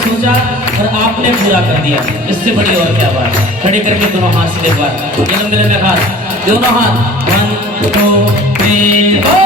सोचा और आपने पूरा कर दिया, इससे बड़ी और क्या बात है। खड़े करके दोनों हाथ से एक बार जन्म मिलन में हाथ, दोनों हाथ 1 2 3 गो।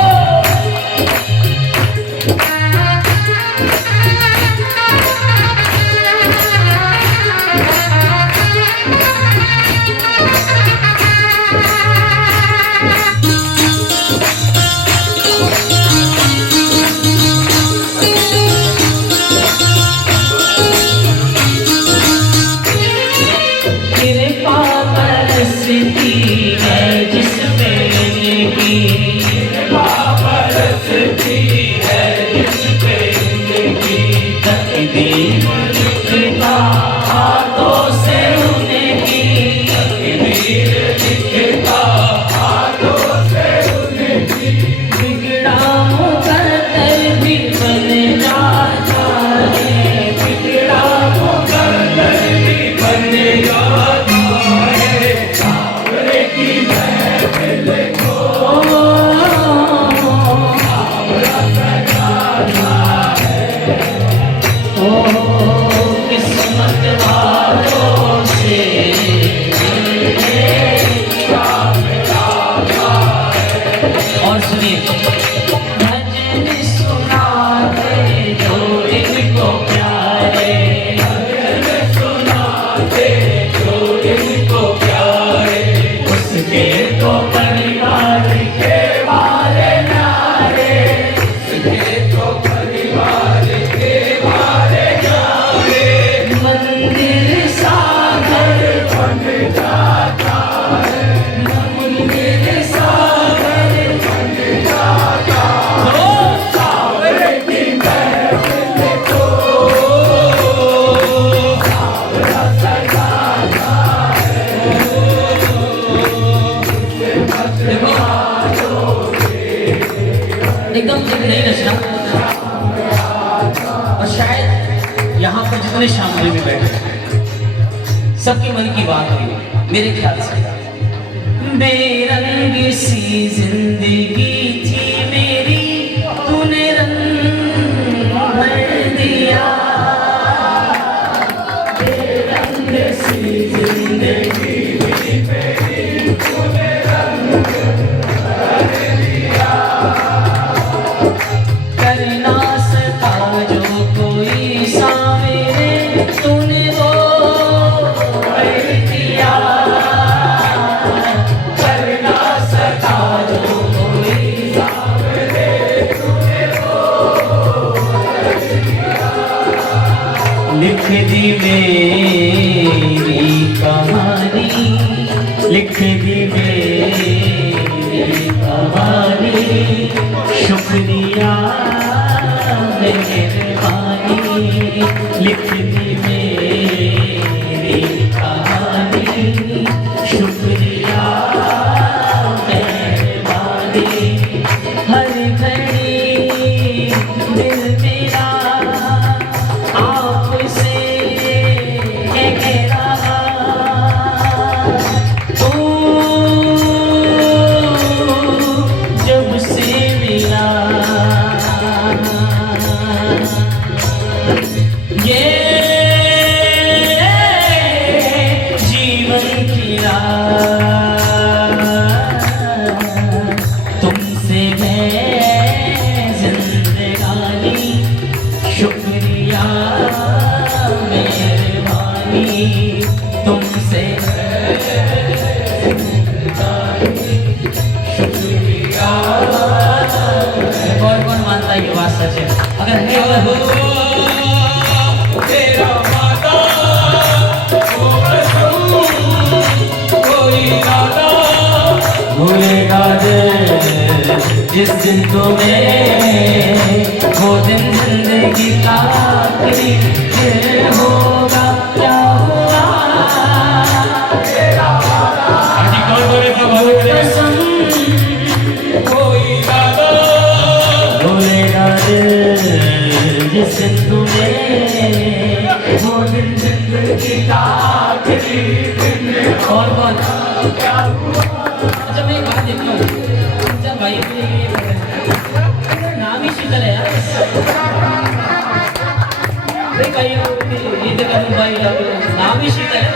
एकदम जब नहीं नचना। और शायद यहाँ पर जितने शामिल भी बैठे सबके मन की बात हुई मेरे ख्याल से। बेरंग सी जिंदगी थी मेरी, तूने रंग भर दिया। बेरंग सी जिंदगी मेरी, तूने रंग भर दिया। करना सका जो कोई सामने, तूने वो कर दिया। करना सका जो कोई सामने, तूने वो कर दिया। लिख दी मेरी कहानी, लिख दी मेरी कहानी। शुक्रिया मेहरबानी, लिख दी मेरी कहानी। शुक्रिया मेहरबानी। हर घड़ी दिल मेरा आपसे कह रहा, तू जब से मिला ये जीवन खिला। तुमसे है जिंदगानी, शुक्रिया मेहरबानी। तुमसे है जिंदगानी, शुक्रिया। कौन मानता है ये बात सच है? अगर है तेरा माता कोई दादा भूलेगा जिस दिन तुम्हें, वो दिन जिंदगी का आखिरी दिन होगा। क्या हुआ तेरा कसम, कोई दादा भूलेगा जिस दिन तुम्हें, वो दिन जिंदगी का आखिरी दिन। और कौन? अच्छा मैं एक बात देखता हूँ, अच्छा भाई नाम ही शीतल है यार। नाम ही शीतल है।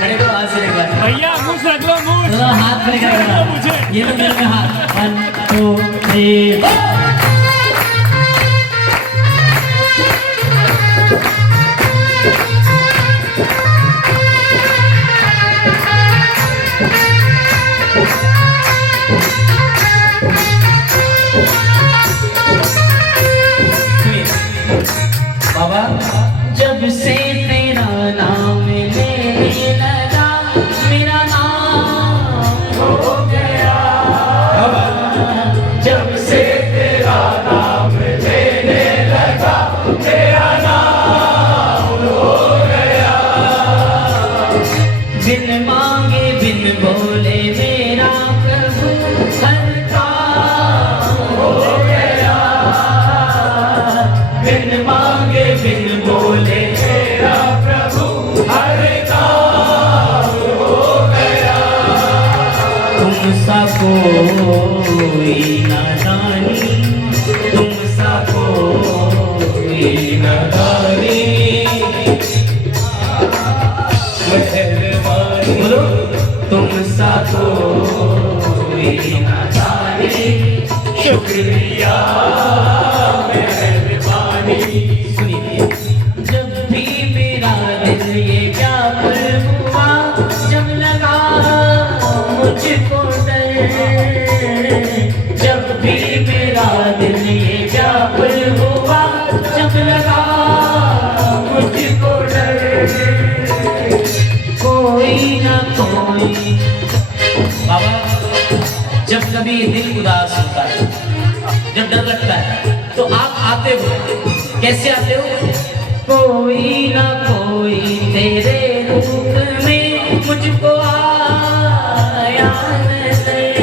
खड़े करो हाथ से एक बार। भैया मुझ रख लो मुझ। हाथ में क्या करना? ये तो मेरे में हाथ। 1 2 3 बाबा जब से तेरा नाम लेने लगा मेरा नाम हो गया। जब से तेरा नाम लेने लगा मेरा नाम हो गया। बिन मांगे बिन बोले मेरा प्रभु हर काम हो गया। बिन मांगे बिन बोले मेरा प्रभु हर काम हो गया। तुम सा कोई नादानी, तुम सा कोई नादानी, मेहरबानी बोलो। तुम सा कोई नादानी, शुक्रिया सुनिए। जब भी मेरा दिल ये व्याकुल हुआ, जब लगा मुझको डर, जब भी मेरा दिल ये व्याकुल हुआ, जब लगा मुझको डर, कोई ना कोई। बाबा जब कभी दिल उदास होता है, जब डर लगता है, तो आप आते हो, कैसे आते हो? कोई ना कोई तेरे रूप में मुझको आया नजर,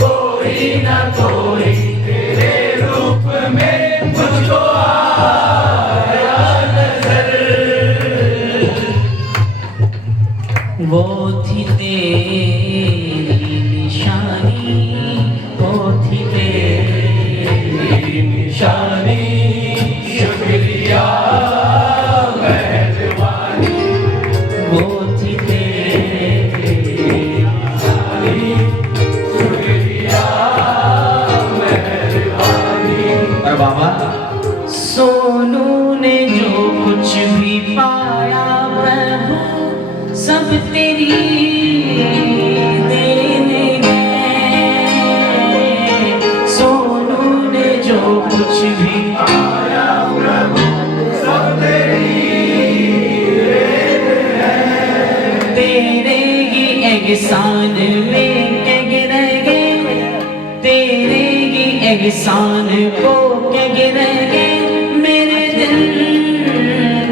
कोई ना कोई तेरे रूप में मुझको आया नजर। वो थी तेरी निशानी, वो थी तेरी निशानी, शुक्रिया मेहरबानी। वो थी तेरी निशानी, शुक्रिया मेहरबानी। और बाबा सोनू ने जो कुछ भी पाया प्रभु सब तेरी देने गए। सोनू ने जो कुछ भी पाया प्रभु सब तेरी देने गए। तेरे ही एहसान में क्या गिर गए, तेरे ही एहसान को क्या गिर गए, मेरे दिल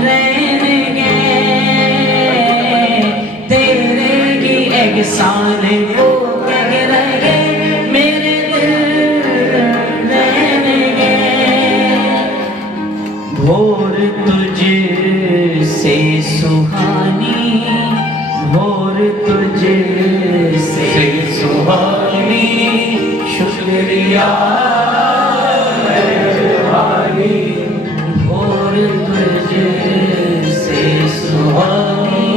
रहने गए। तेरे ही एहसान को क्या गिर गए, मेरे दिल रहने गए। भोर तुझसे सुहानी, भोर तुझसे सुहानी, शुक्रिया मेहरबानी। भोर तुझसे सुहानी,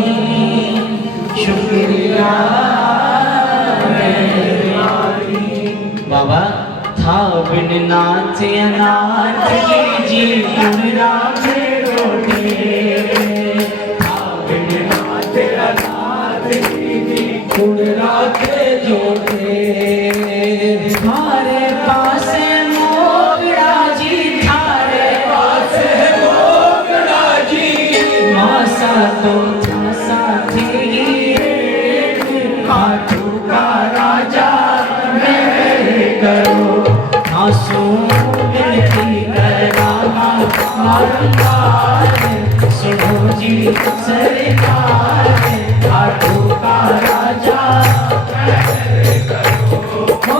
शुक्रिया मेहरबानी। बाबा था बिन नाथ अनाथ के जीवन राम रोटे, था बिन नाथ अनाथ की जीवन रात जोटे। थारे पास मोगड़ा जी, थारे पास मोगड़ा जी, मासा तो था साथी खाटू का राजा मेहर करो। आंसू गिनती कराना मारदार, सुनो जी सरकार, खाटू का राजा मेहर करो। हो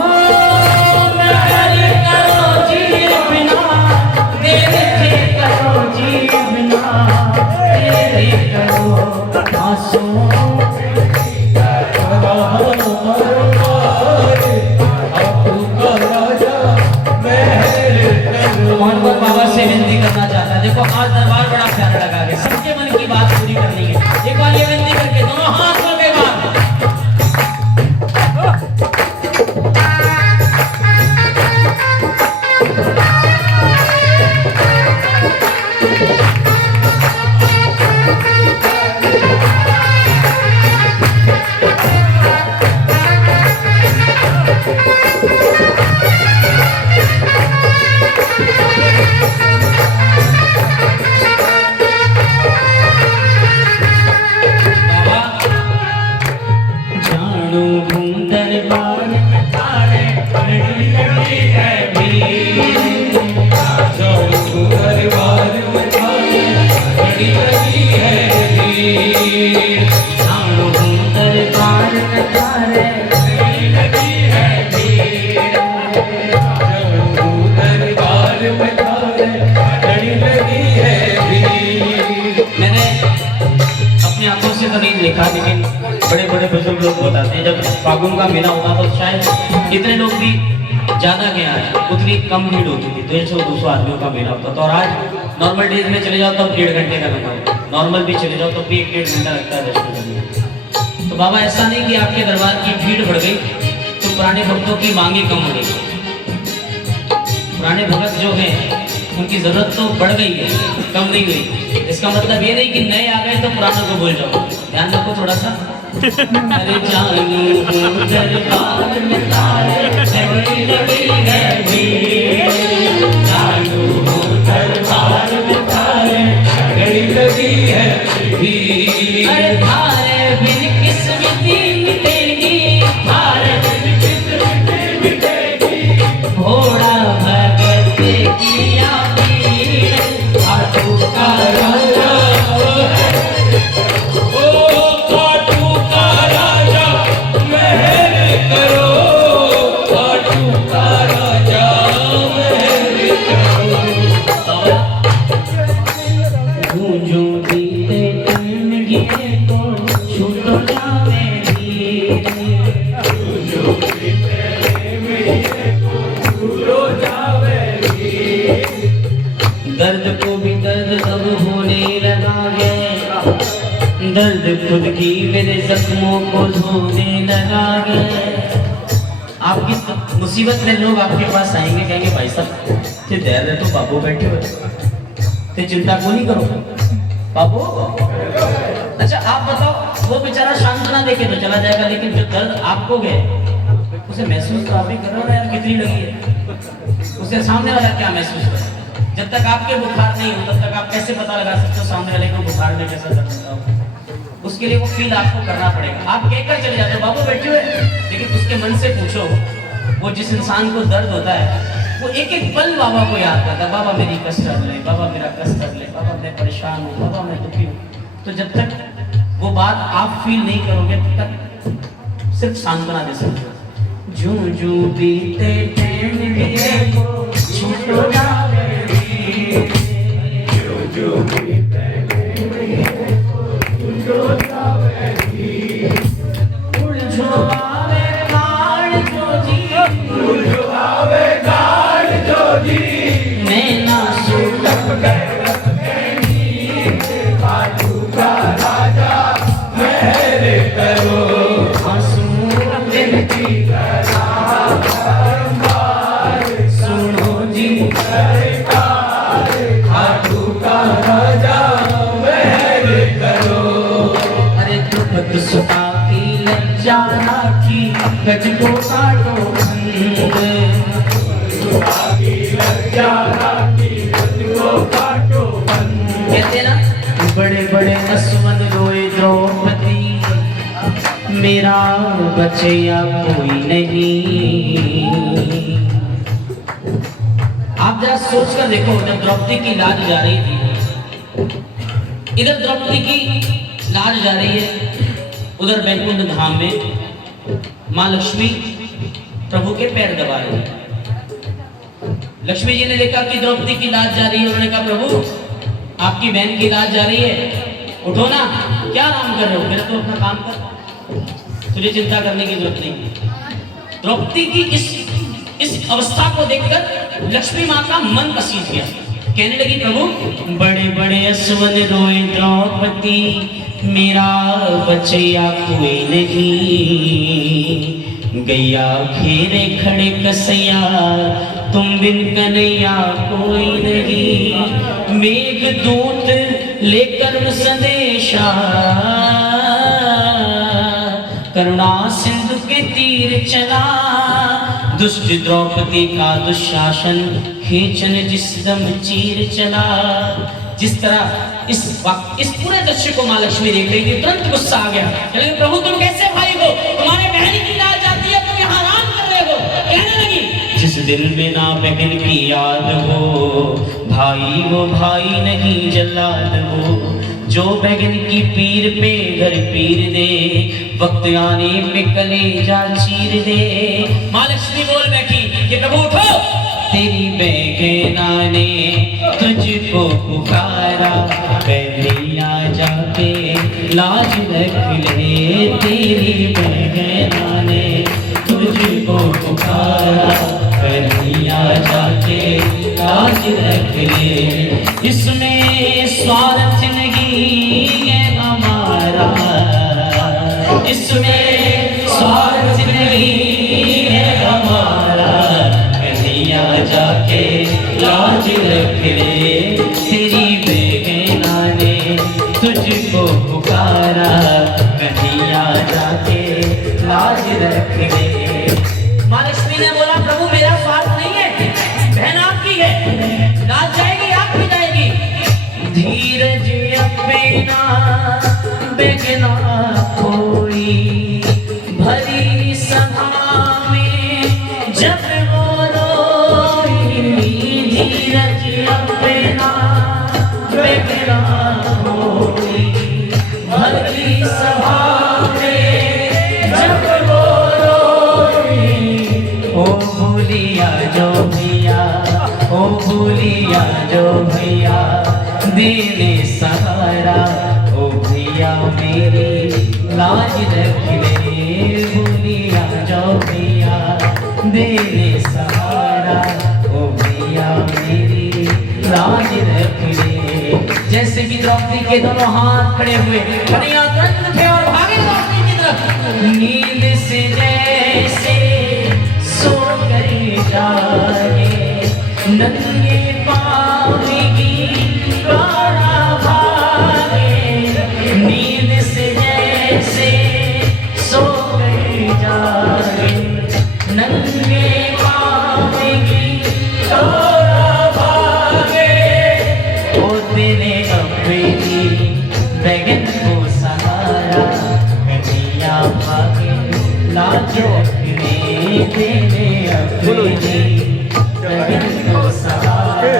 मेहर करो जी बिना तेरे करो जी बिना तेरे करो। आंसू बाबा से विनती करना चाहता है। देखो लगी है भीड़, जानो हूँ दरबार में थारे, घड़ी लगी है भीड़, दरबार में थारे घड़ी लगी है भीड़। मैंने अपनी आंखों से तो नहीं देखा, लेकिन बड़े बड़े बुजुर्ग लोग बताते हैं जब फागुन का मेला होता तो शायद इतने लोग भी ज्यादा गया है, उतनी कम भीड़ होती थी, 150-200 आदमियों का मेला होता। तो और आज नॉर्मल डेज में चले जाओ तो 1.5 घंटे का लगता है, नॉर्मल भी चले जाओ तो भी 1-1.5 घंटा लगता है दर्शन करने। तो बाबा ऐसा नहीं कि आपके दरबार की भीड़ बढ़ गई तो पुराने भक्तों की मांगे कम हो गई। पुराने भक्त जो हैं उनकी जरूरत तो बढ़ गई है, कम नहीं हुई। इसका मतलब ये नहीं कि नए आ गए तो पुरानों को भूल जाओ, ध्यान रखो थोड़ा सा। अरे जानू दरबार में तारे, घड़ी लगी है भीड़, जानू दरबार में थारे घड़ी लगी है भीड़, अरे थारे बिन किस्मती मिटेगी, थारे बिन किस्मती मिटेगी, घोड़ा भगत किया पीर, खाटू का राजा ओ खाटू का राजा मेहर करो, खाटू का राजा मेहर करो। गूंजों बीते दिन गिरे को छूटो जावे धीरे, जो बीते मेरे को भूलो जावे भीड़, दर्द को भी दर्द अब होने लगा है, दर्द खुद की मेरे जख्मों को धोने लगा है। आपकी मुसीबत में लोग आपके पास आएंगे, कहेंगे भाई साहब ते धैर्य तो बाबू बैठे हुए, ते चिंता को नहीं करो बाबू। अच्छा आप बताओ, वो बेचारा सांत्वना देके तो चला जाएगा, लेकिन जो दर्द आपको गए उसे महसूस तो आप ही कर रहे हो ना यार, कितनी लगी है। उसे सामने वाला क्या महसूस करे? जब तक आपके बुखार नहीं हो तब तक आप कैसे पता लगा सकते हो सामने वाले को बुखार में कैसा दर्द होता हो? उसके लिए वो फील आपको करना पड़ेगा। आप कहकर चले जाते हो बाबू बैठे हुए, लेकिन उसके मन से पूछो, वो जिस इंसान को दर्द होता है वो एक एक पल बाबा को याद करता है, बाबा मेरी कष्ट हर ले, बाबा मेरा कष्ट हर ले, बाबा मैं परेशान हूँ, बाबा मैं दुखी हूँ। तो जब तक वो बात आप फील नहीं करोगे तब तक सिर्फ सांत्वना दे सकते हो। जूं जूं बीते दिन गिरे को छूटो जावे धीरे, जो बीते मेरे को भूलो जावे भीड़, उलझो आवे काल जो जी, जो आवे गाड़ जो जी, मैं ना लप गए खाटू का राजा मेहर करो, आंसू विनती करा बारंबार, सुनो जी सरकार खाटू का राजा मेहर करो। अरे दुख सुता की लज्जा की गज को काटो बंद, आगे लग जाना की को काटो बंद, कहते ना बड़े बड़े नस्वन रोए द्रौपदी, मेरा बचैया कोई नहीं। आप जरा सोच कर देखो, जब द्रौपदी की लाज जा रही थी, इधर द्रौपदी की लाज जा रही है, उधर वैकुंठ धाम में माँ लक्ष्मी प्रभु के पैर दबा रही है। लक्ष्मी जी ने देखा कि द्रौपदी की लाज जा रही है, उन्होंने कहा प्रभु आपकी बहन की लाज जा रही है, उठो ना, क्या आराम कर रहे हो, मेरा तो अपना काम कर, तुझे चिंता करने की जरूरत नहीं। द्रौपदी की इस अवस्था को देखकर लक्ष्मी माँ का मन पसीज गया, कहने लगी प्रभु बड़े बड़े असवन रोए द्रौपदी, मेरा बचैया कोई नहीं। गैया घेरे खड़े कसैया, तुम बिन कन्हैया कोई नहीं। मेघदूत लेकर संदेशा, करुणा सिंधु के तीर चला। दुष्ट द्रौपदी का दुशासन, खींचन जिस दम चीर चला। जिस तरह इस पूरे दृश्य को माँ लक्ष्मी देख रही थी, तुरंत गुस्सा आ गया। चले प्रभु तुम कैसे भाई हो, तुम्हारे बहन की लाज जाती है, तुम यहाँ आराम कर रहे हो। कहने लगी जिस दिल में ना बहन की याद हो, भाई वो भाई नहीं जल्लाद हो। जो बैगन की पीर पे घर पीर दे, वक्त आने पे कलेजा चीर दे। माँ लक्ष्मी बोल बैठी कि प्रभु उठो, तेरी बैगना ने तुझको पुकारा, पहले आ जाके लाज रख ले। तेरी बैगना ने तुझको पुकारा, पहले आ जाके लाज रख ले। इसमें स्वार्थ नहीं है हमारा, इसमें स्वार्थ नहीं है हमारा, कहीं आ जाके लाज रख ले। तेरी बेगना ने तुझको पुकारा, कहीं आ जाके लाज रख ले। माँ लक्ष्मी ने बोला प्रभु मेरा स्वार्थ नहीं है, बहन आपकी है, लाज जाएगी आपकी जाएगी। धीरज अपना बेगना कोई, भरी सभा में जब वो रोई। धीरज अपना बेगना कोई, भरी सभा में जब वो रोई। ओ भूलिया जो भैया, ओ भूलिया जो भैया, देने सहारा। ओ भैया मेरी लाज रख ले, भूलिया जो भैया, देने सहारा। ओ भैया मेरी लाज रख ले। जैसे कि द्रौपदी के दोनों हाथ खड़े हुए, कन्हैया तुरंत थे और भागे द्रौपदी की तरफ। नींद से जैसे सो कर जागे, नंगे पाँव कारा भागे। नींद से जैसे सो गई जागे, नंगे पाँव कारा भागे। ओ तेरे अपनी बैगन को सहारा, कन्हैया भागे लाज रखने। तेरे अपनी बैगन को सहारा,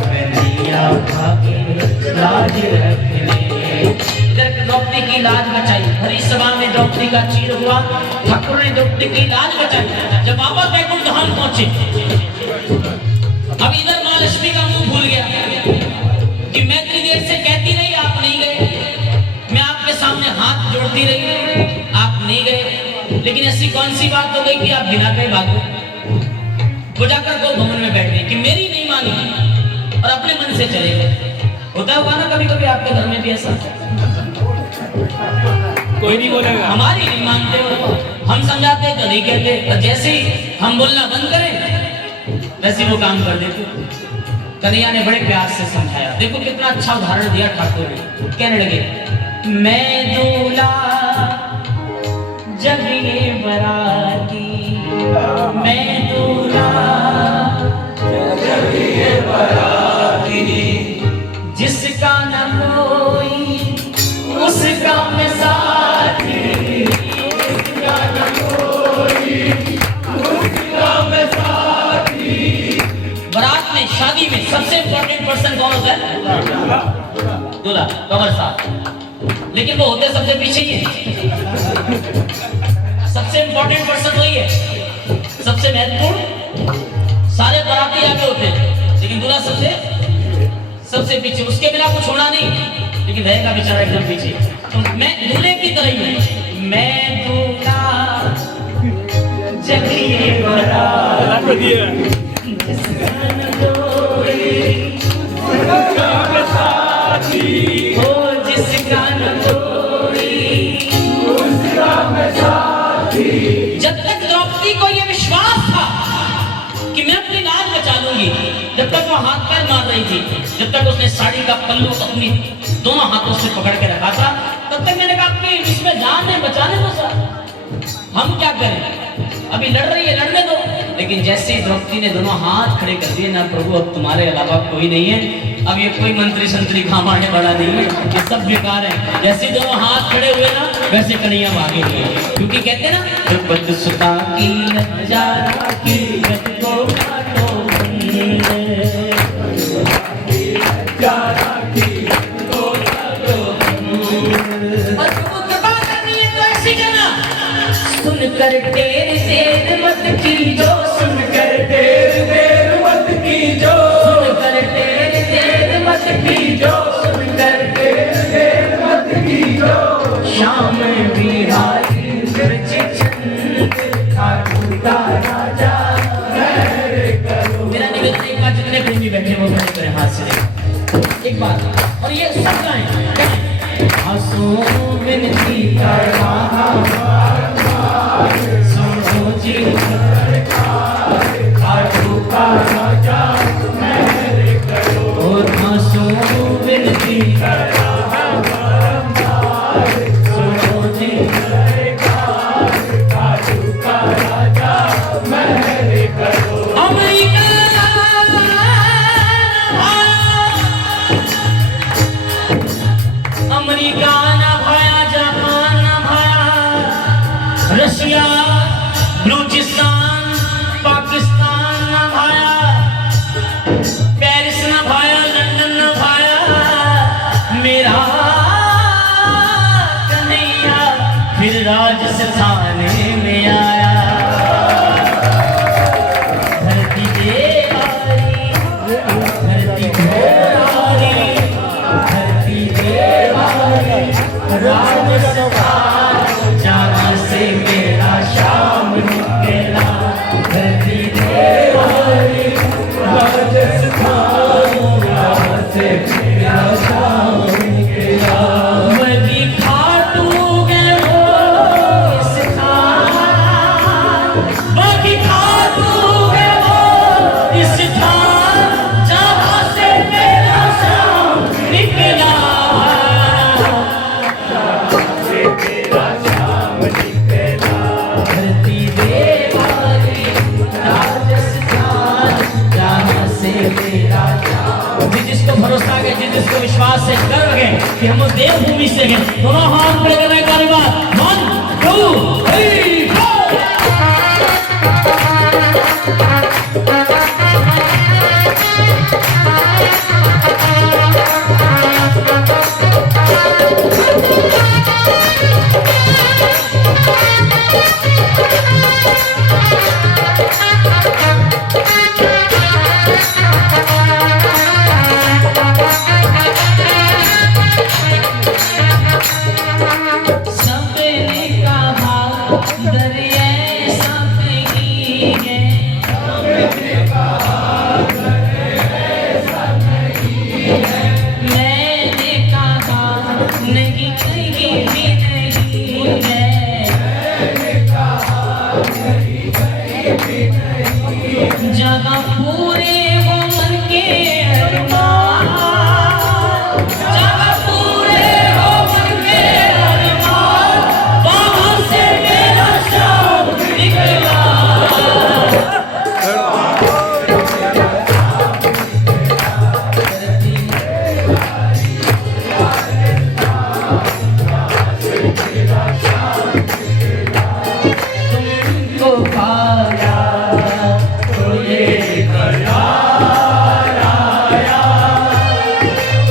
कन्हैया भागे लाज रखने। इधर द्रौपदी की लाज बचाई, भरी सभा में द्रौपदी का चीर हुआ, ठाकुर ने द्रौपदी की लाज बचाई। जब वापस बैकुंठ धाम पहुंचे, अब इधर माँ लक्ष्मी का मुंह भूल गया कि मैं इतनी देर से कहती रही आप नहीं गए, मैं आपके सामने हाथ जोड़ती रही आप नहीं गए, लेकिन ऐसी कौन सी बात हो गई कि आप बिना कहे भागो। वो जाकर दो भवन में बैठ गई कि मेरी नहीं मानी और अपने मन से चले गए। होता होगा ना कभी कभी आपके घर में भी ऐसा, कोई नहीं बोलेगा हमारी नहीं मानते हो, हम समझाते तो नहीं कहते, और जैसे ही हम बोलना बंद करें वैसे वो काम कर देते। कन्हैया ने बड़े प्यार से समझाया, देखो कितना अच्छा उदाहरण दिया ठाकुर ने। कहने लगे मैं दूल्हा जग ये बराती, मैं दूल्हा जग ये बराती, जिसका न कोई उसका मैं साथी, जिसका न कोई उसका मैं साथी। बारात में शादी में सबसे इम्पोर्टेंट पर्सन कौन होता है? दूल्हा, कमर साहब, लेकिन वो होते सबसे पीछे ही है। सबसे इम्पोर्टेंट पर्सन वही है, सबसे महत्वपूर्ण। सारे बाराती आगे होते हैं लेकिन दूल्हा सबसे पीछे, उसके बिना कुछ होना नहीं, लेकिन रहेगा बेचारा एकदम पीछे। तो मैं दूल्हे की तरह ही हूं, मैं दूल्हा जग ये बराती, जिसका न कोई उसका मैं साथी, हो जिसका न कोई उसका मैं साथी। जब तक द्रौपदी को ये विश्वास था कि मैं अपनी लाज बचा लूंगी, जब तक वो हाथ पैर मार रही थी, जब तक उसने साड़ी का पल्लू अपनी दोनों हाथों से पकड़ के रखा था, तब तक मैंने कहा कि इसमें जान है, बचाने दो सर, हम क्या करें, अभी लड़ रही है लड़ने दो। लेकिन जैसे ही द्रौपदी ने दोनों हाथ खड़े कर दिए, ना प्रभु अब तुम्हारे अलावा कोई नहीं है, अब ये कोई मंत्री संतरी काम आने वाला नहीं है, ये सब बेकार है। जैसे ही दोनों हाथ खड़े हुए ना, वैसे कन्हैया भागे हुए, क्योंकि कहते ना द्रौपद सुता की लज्जा की गत को काटो बंद, सुनकर तेरे देर मत कीजो, सुनकर देर मत कीजो, सुनकर तेरे देर मत कीजो, सुनकर देर मत कीजो। शाम बिहारी ब्रज चंद ठाकुर का राजा मेरे करो। मेरा निवेदन एक बार जितने प्रेमी बैठे वो खड़े करें हाथ से एक बार, और ये सब गाएं। आंसू विनती कर रहा सुनो जी ठाकुर का राजा मेरे करो। और आंसू विनती कर रहा सुनो जी ठाकुर का राजा मेरे करो। अमेरिका न भाया, जापान न भाया, रशिया बलूचिस्तान पाकिस्तान न भाया, पेरिस न भाया, लंदन न भाया, मेरा कन्हैया फिर राजस्थान में आया। धरती देवारी, धरती देवारी, धरती देवारी, राजस्थान जाना से मेरा शाम निकला। धरती देवारी, राजस्थान यहाँ से मेरा शाम निकला। मैं भी खाटू गए हो इस स्थान, मैं भी खाटू गए हो इस स्थान, जहाँ से मेरा शाम निकला। मेरा शाम निकला। धरती देवारी, राजस्थान जहाँ से मेरा शाम। जिसको भरोसा है, जिसको विश्वास है, गर्व है कि हम उस देवभूमि से हैं, दोनों हाथ में करने का रिवाज 1 2 3 सबने कहा दरिया सब ही है, मैंने कहा नहीं कहीं भी नहीं है, जगह पूरे वो मन के अरमान, जगह पूरे वो मन के अरमान, वहाँ से मेरा शाम निकला। तुमको पाया तो ये करार आया,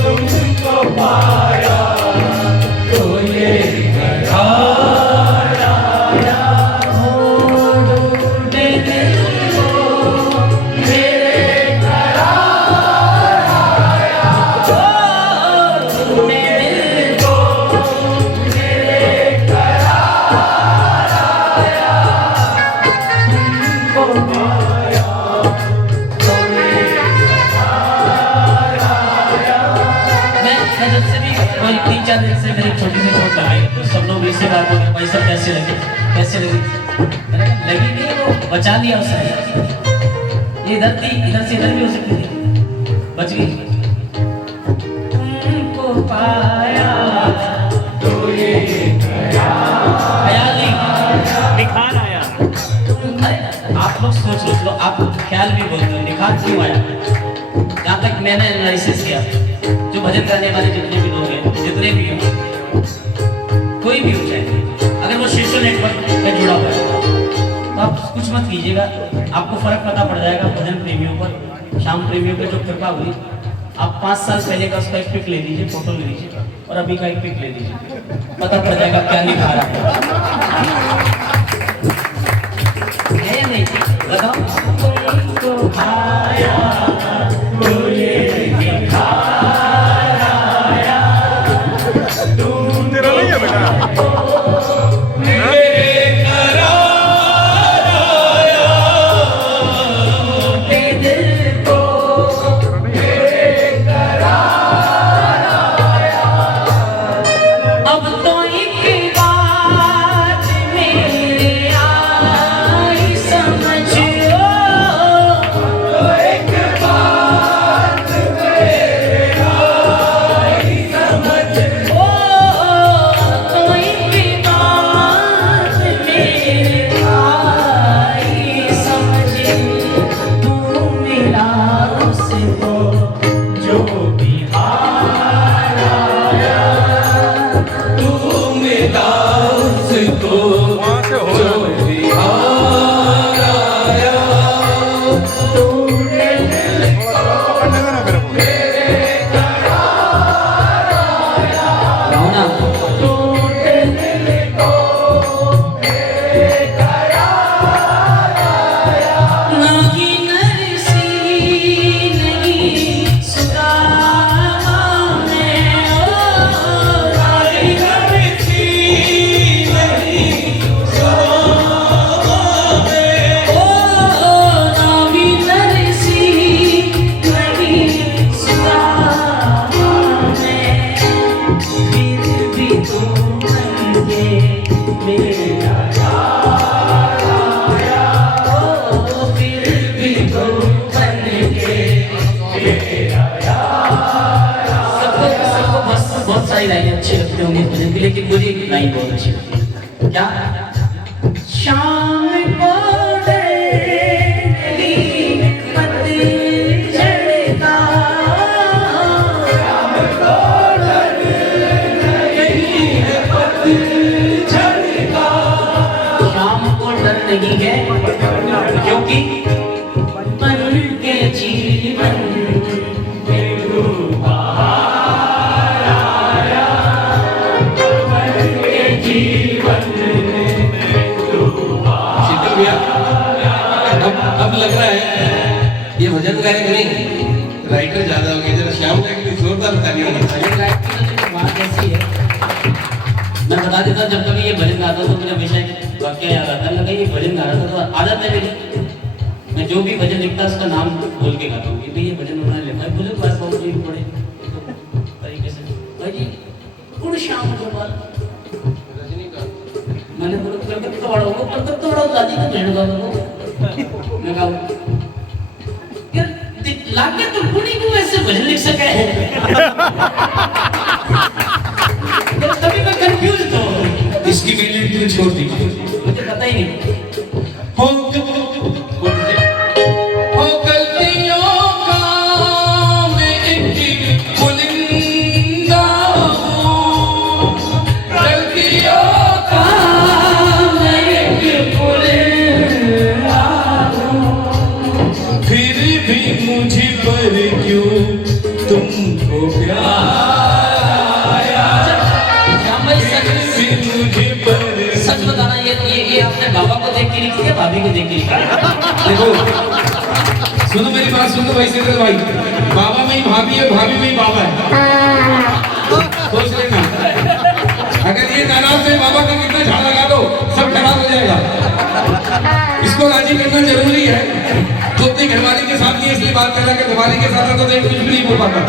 तुमको पाया तो ये करार आया। हो डूबे दिल को मेरे करार आया, डूबे दिल तो मेरे करार आया। को आया तो मेरे करार आया। मैं जब से भी कोई 3-4 दिन से मेरी छोटी सी चोट लगाई तो सब लोग इससे बात बोले भाई सब कैसे लगे, कैसे लगी? मैंने कहा, लगी नहीं, वो बचा लिया उसने। ये इधर थी, इधर से इधर भी हो सकती थी, बच गई। तुमको पाया तो ये ख्याली निखार आया। आप लोग सोच लो, आप ख्याल भी बोलते हो, निखार क्यों आया? जहाँ तक मैंने एनालिसिस किया, जो भजन करने वाले जितने भी लोग हैं, जितने भी हो, कोई भी हो चाहे, अगर वो शिशु नेटवर्क में जुड़ा हुआ है तो आप कुछ मत कीजिएगा, आपको फर्क पता पड़ जाएगा भजन प्रेमियों पर, श्याम प्रेमियों पर जो कृपा हुई। आप 5 साल पहले का उसका एक पिक ले लीजिए, फोटो ले लीजिए, और अभी का एक पिक ले लीजिए, पता पड़ जाएगा क्या निखार है। मेरा यार आया, ओ फिर भी तो बन के मेरा यार आया। सबको बस बहुत सारी लाइनें अच्छी लगती होंगी भजन की, लेकिन मुझे एक लाइन बहुत अच्छी लगती है। क्या? शाम को नहीं है क्योंकि मन के जीवन में बहार आया, मन के जीवन में शीतल भैया, अब लग रहा है ये भजन गाने के नहीं राइटर ज्यादा हो गए, जरा श्याम का एक जोरदार तालियां। बात ऐसी है, मैं बता देता हूँ, जब कभी ये भजन गाता हूँ तो मुझे हमेशा वाक्य याद आता है। लगा ये भजन गा रहा था तो आदत है मेरी, मैं जो भी भजन लिखता उसका नाम बोल के गाता हूँ कि ये भजन उन्होंने लिखा है। मुझे बात बहुत जी पड़े तरीके से भाई जी गुड़ शाम के बाद मैंने बोला कलकत्ता वाला हो, कलकत्ता वाला दादी का बहन गाता हो। मैं कहा यार लाके तो गुड़ी को ऐसे भजन लिख सके कभी मैं कंफ्यूज तो इसकी मेलोडी क्यों छोड़ दी? मुझे पता ही नहीं। हो गलतियों का मैं एक पुलिंदा हूँ, गलतियों का मैं एक पुलिंदा हूँ, फिर भी मुझे पर क्यों तुमको प्यार आया, सच बताना ये आपने बाबा को देख के लिखी है भाभी को देख के लिखी है? देखो सुनो मेरी बात, सुनो भाई सिद्धर भाई, बाबा में ही भाभी है, भाभी में ही बाबा है, सोच लेना। अगर ये नाराज है बाबा का कितना झाड़ लगा दो सब खराब हो जाएगा। इसको राजी करना जरूरी है। तो अपनी घरवाली के साथ नहीं इसलिए बात कर रहा कि घरवाली के साथ तो देख कुछ भी नहीं बोल पाता।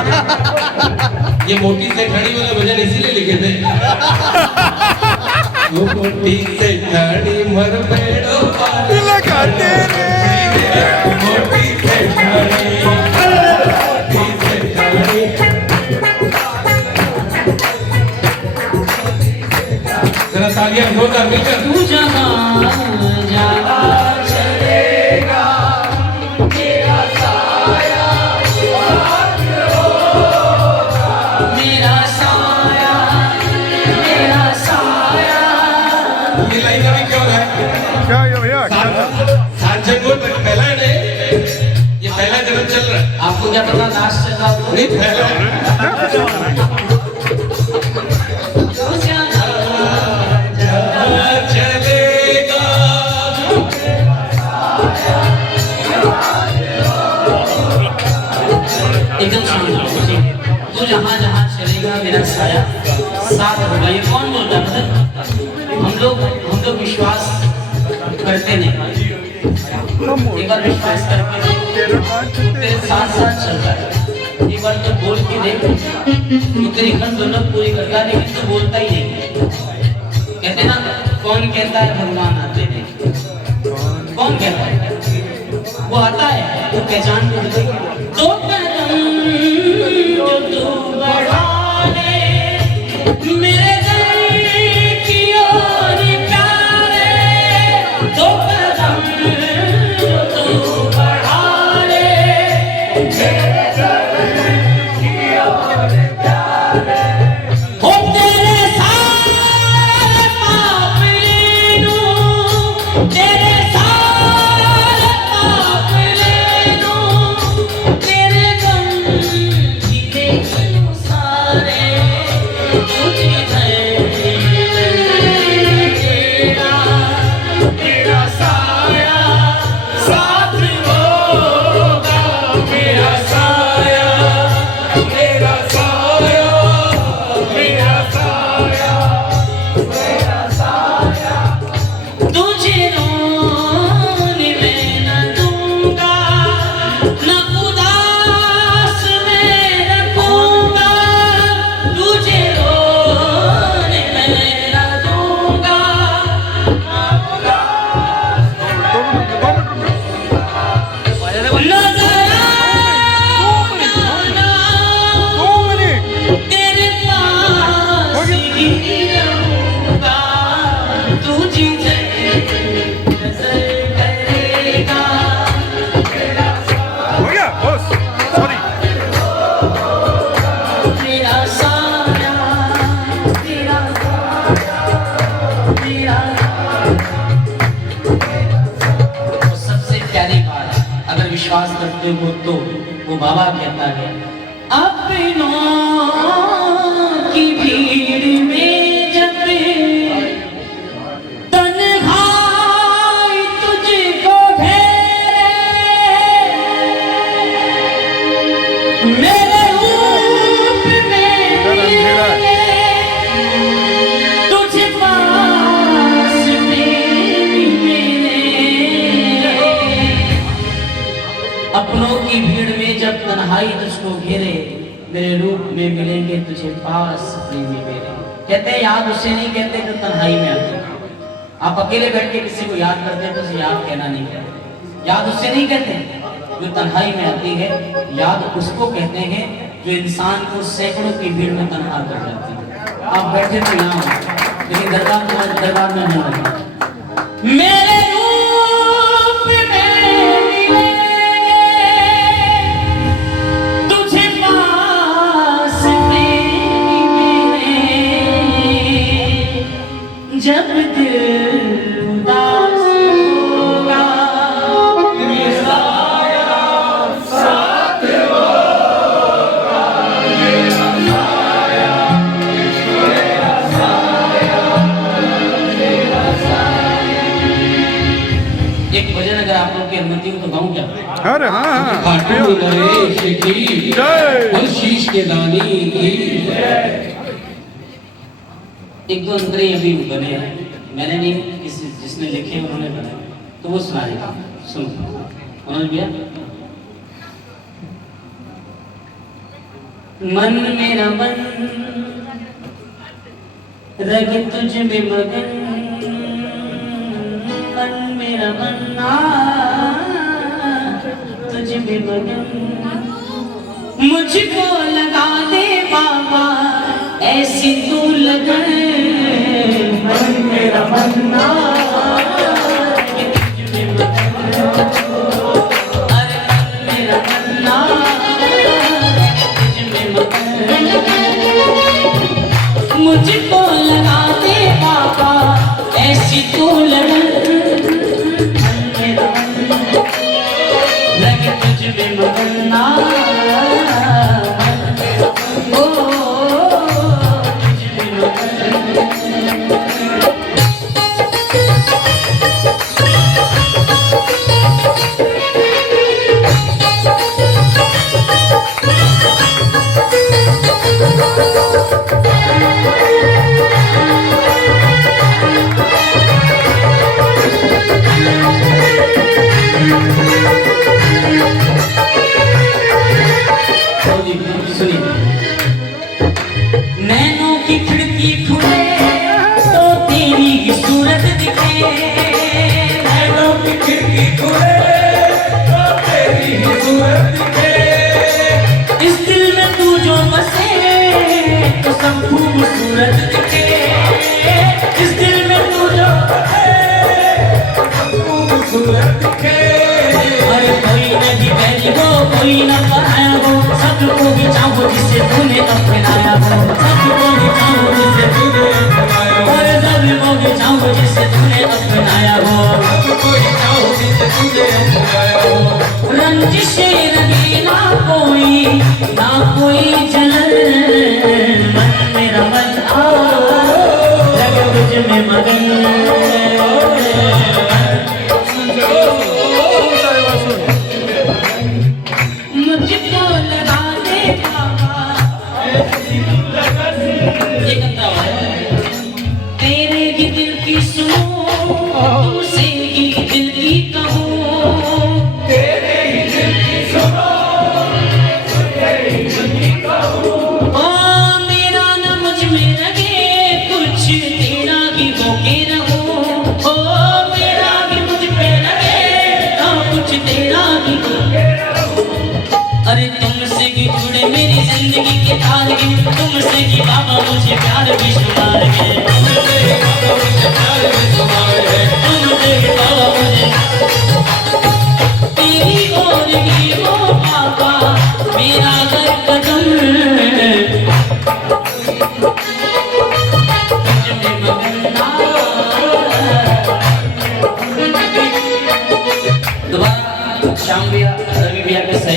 ये मोटी से खड़ी वाले भजन इसीलिए लिखे थे। वो मोटी से खड़ी मर पेड़ो लगाते रे, मोटी से खड़ी जरा तालियां जोरदार मिलकर। तू जहाँ जहाँ चलेगा मेरा साया मेरा साया मेरा साया। ये लाइन अभी क्यों है? क्या है भैया? सात जन्मों तक पहला है, ये पहला जन्म चल रहा है। आपको क्या पता लास्ट चल रहा नहीं पहला है। चलेगा एकदम शांत। तू जहाँ जहाँ चलेगा मेरा साया साथ होगा। ये कौन बोल रहा है? हम लोग विश्वास करते नहीं, एक बार विश्वास करके तेरे साथ साथ चल रहा है। एक बार तो बोल के देख, तो तेरी हर जरूरत पूरी करता है, लेकिन तू बोलता ही नहीं। कहते ना कौन कहता है भगवान आते नहीं, कौन कहता है? वो आता है तो पहचान को तो कदम जो तू बढ़ा ले मेरे दिल की ओर प्यारे, तो कदम जो तू बढ़ा ले मेरे दिल की ओर प्यारे। हो तेरे सारे पाप ले लूं, तेरे सारे पाप ले लूं, तेरे गम गिले क्यों सारे तुझे विश्वास करते हो तो वो बाबा कहता है, अपनों की भीड़ में जब तन्हाई तुझको घेरे, मेरे रूप में तुझे पास मेरी मेरे, अपनों की भीड़ में जब तन्हाई तुझको घेरे, मेरे रूप में मिलेंगे तुझे पास प्रेमी मेरे। कहते हैं याद उससे नहीं कहते जो तन्हाई में आते हैं। आप अकेले बैठ के किसी को याद करते हैं तो उसे याद कहना नहीं कहते। याद उससे नहीं कहते जो तन्हाई में आती है, याद उसको कहते हैं जो इंसान को सैकड़ों की भीड़ में तन्हा कर जाती है। आप बैठे तो यहाँ हो, लेकिन दरबार में नहीं लगे। मेरे रूप में मिले तुझे पास मेरी मेरे, जब दिल उदास होगा मेरा साथ होगा, मेरा साया, मेरा साया, मेरा साया। एक भजन अगर आप लोग की अनुमति हो तो गाऊं क्या? अरे हाँ खाटू नरेश की जय। और शीश के दानी की। एक दो अंतरे अभी बने हैं, मैंने नहीं, जिसने लिखे उन्होंने बनाए, तो वो सुना देगा। सुनो उन्होंने किया, मन मेरा मन रगे तुझ में मगन, मन मेरा मन तुझ में मगन, मुझको लगा दे बाबा ऐसी तू लगन, मन मेरा मन अरे मन मेरा मन तुझ में मगन, मुझको लगा दे बाबा ऐसी तू लगन, मन मेरा मन लगे तुझ में मगन, नैनों की खिड़की खुले तो तेरी ही सूरत दिखे, नैनों की खिड़की खुले तो तेरी ही सूरत दिखे, इस दिल में तू जो बसे तो सब खूबसूरत दिखे, इस दिल में तू जो बसे तो सब खूबसूरत दिखे। अरे कोई नहीं पहली हो कोई न पराया हो, सबको भी चाहो जिसे तूने अपनाया हो, सबको भी चाहो जिसे तूने अपनाया हो, और सबको भी चाहो जिसे तूने अपनाया हो, सबको ही चाहो जिसे तूने अपनाया हो। रंजिशे लगी ना कोई जलन, मन मेरा मन लगे तुझ में मगन, मुझको लगा दे बाबा एक अंतरा है, तेरे ही दिल की सुनो तुमसे ही दिल की कहूँ, तेरे ही दिल की सुनो, तेरे ही दिल की कहूँ। ओ मेरा न मुझ में लगे कुछ तेरा ही होके रहूं, ओ मेरा भी मुझ पे लगे तो कुछ तेरा ही होके रहूं। अरे तुमसे ही जुड़े मेरी जिंदगी के तार हैं, तुमसे ही बाबा मुझे प्यार बेशुमार है, तुमसे ही बाबा मुझे प्यार बेशुमार है, तुमसे ही बाबा मुझे तेरी ओर ही हो बाबा मेरा घर कदम, तुझ में मगन दोबारा शाम भैया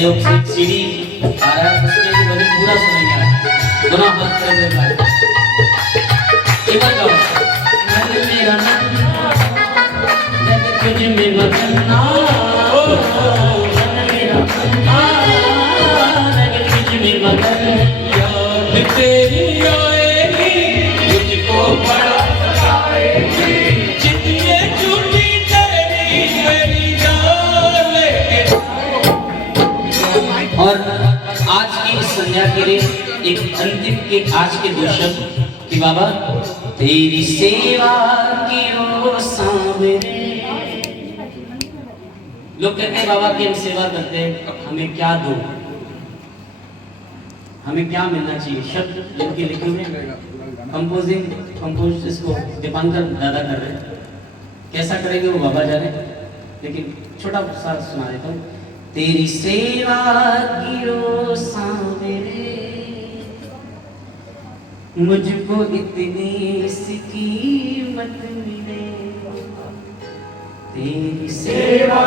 सहयोग से एक सीडी आ रहा है, उसमें ये भजन पूरा सुनेंगे। दोनों हाथ खड़े हुए गाएं। एक बार गाओ। मन मेरा लग तुझ में वतन मन मेरा लग तुझ में वतन याद तेरी आएगी मुझको बड़ा सताएगी जितने झूठी तेरी मेरी जान लेके। और आज की इस संध्या के लिए एक अंतिम के आज के दो शब्द कि बाबा तेरी सेवा की ओ सांवरे। लोग कहते हैं बाबा की हम सेवा करते हैं, हमें क्या दो, हमें क्या मिलना चाहिए। शब्द लिख के लिखे हुए कंपोज इसको दीपांकर दादा कर रहे हैं, कैसा करेंगे वो बाबा जाने, लेकिन छोटा सा सुना देता हूँ। तेरी सेवा की ओ सांवरे मुझको इतनी सी कीमत मिले, तेरी सेवा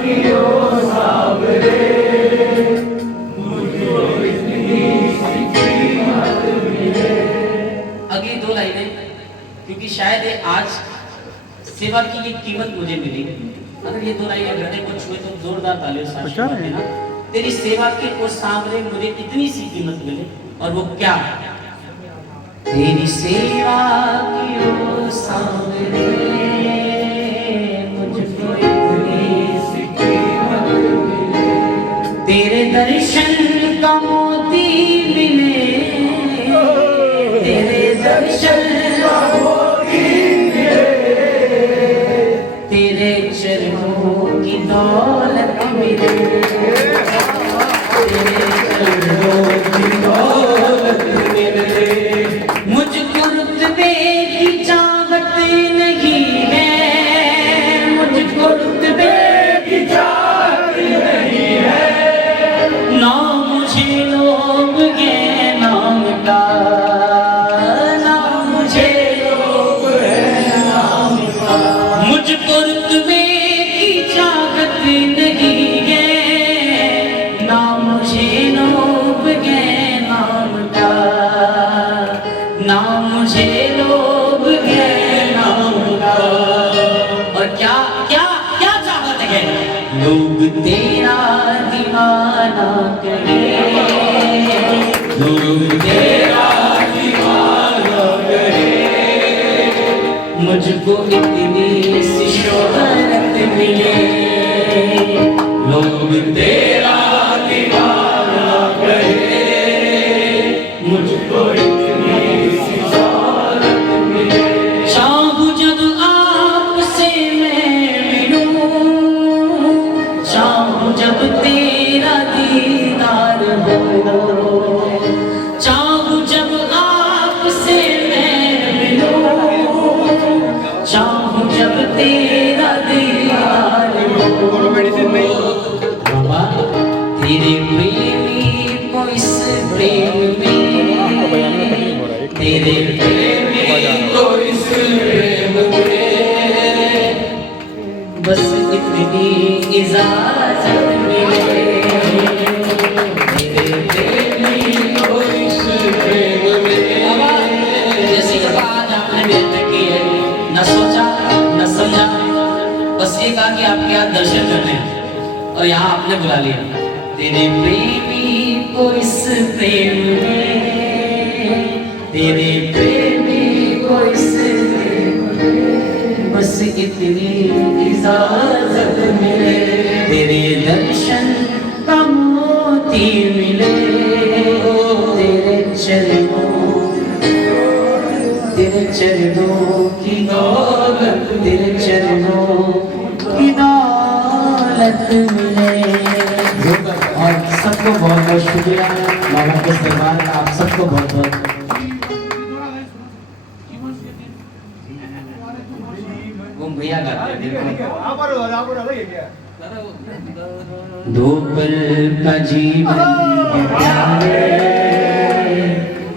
की ओ सांवरे मुझको इतनी सी कीमत मिले। अगली दो लाइनें, क्योंकि शायद ये आज सेवा की ये कीमत मुझे मिली। अगर ये दो लाइनें घंटे को छुए तो जोरदार तालियों से आशीर्वाद देना। तेरी सेवा के वो सांवरे मुझे इतनी सी कीमत मिले, और वो क्या? तेरी सेवा की ओ सांवरे मुझको इतनी सी कीमत मिले, तेरे दर्शन का मोती मिले, तेरे दर्शन का मोती मिले, तेरे चरणों की दौलत मिले, तेरे चरणों की दौलत मिले। मुझको रुतबे की चाहत नहीं है, मुझको रुतबे की चाहत नहीं है, ना मुझे लोग है नाम का, ना मुझे लोग है नाम का। मुझको रुतबे की चाहत नहीं है, ना मुझे लोग है नाम का, ना मुझे लोग है नाम का। और क्या क्या क्या चाहत है? लोग तेरा दीवाना कहे, लोग तेरा दीवाना कहे, मुझको इतनी सी शोहरत मिले, लोग तेरा दीवाना कहे, मुझको इतनी सी शोहरत मिले। चाहूं जब आपसे मैं मिलूं, चाहूं जब तेरा दीदार हो, चाहूं जब आपसे मैं मिलूं, चाहूं जब तेरा दीदार हो। बाबा तेरे प्रेमी को इस प्रेम में, तेरे प्रेमी को इस प्रेम में, बस इतनी इजाजत मिले, तेरे प्रेमी को इस प्रेम में। जैसी कृपा आज आपने मेरे पे की है, न सोचा न समझा, बस ये कहा कि आपके यहाँ दर्शन करने हैं, और यहाँ आपने बुला लिया। तेरे प्रेमी को इस प्रेम में, तेरे प्रेमी को इस प्रेम में, बस इतनी इजाजत मिले, तेरे दर्शन का मोती मिले, तेरे चरणों की दौलत, तेरे चरणों की दौलत मिले। और सबको बहुत बहुत शुक्रिया बाबा के दरबार का, आप सबको बहुत बहुत। वो भैया गाते हैं, दो पल का जीवन है प्यारे,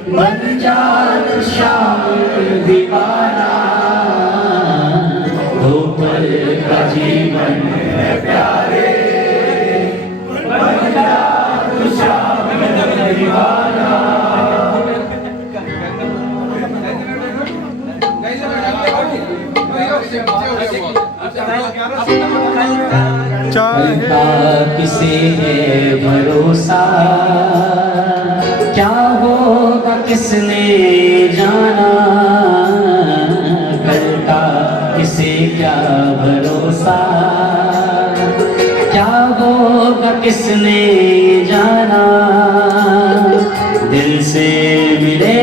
बन जात शाम दीवाना, दो पल का जीवन है प्यारे, बन जात किसे है भरोसा, क्या होगा किसने जाना, करता किसे क्या भरोसा, क्या होगा किसने जाना। दिल से मिले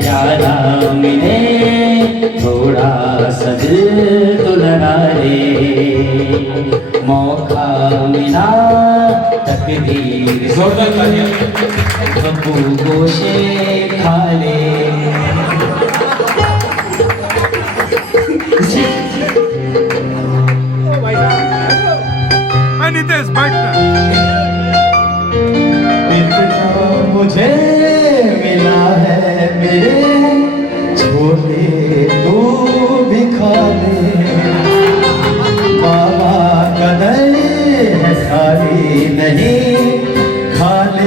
प्यारा मिले, थोड़ा सा दिल तो लगा ले, मौका मिला तकदीर जोरदार तालियां। बबू गोशे खा ले। नितेश बैठ इतना मुझे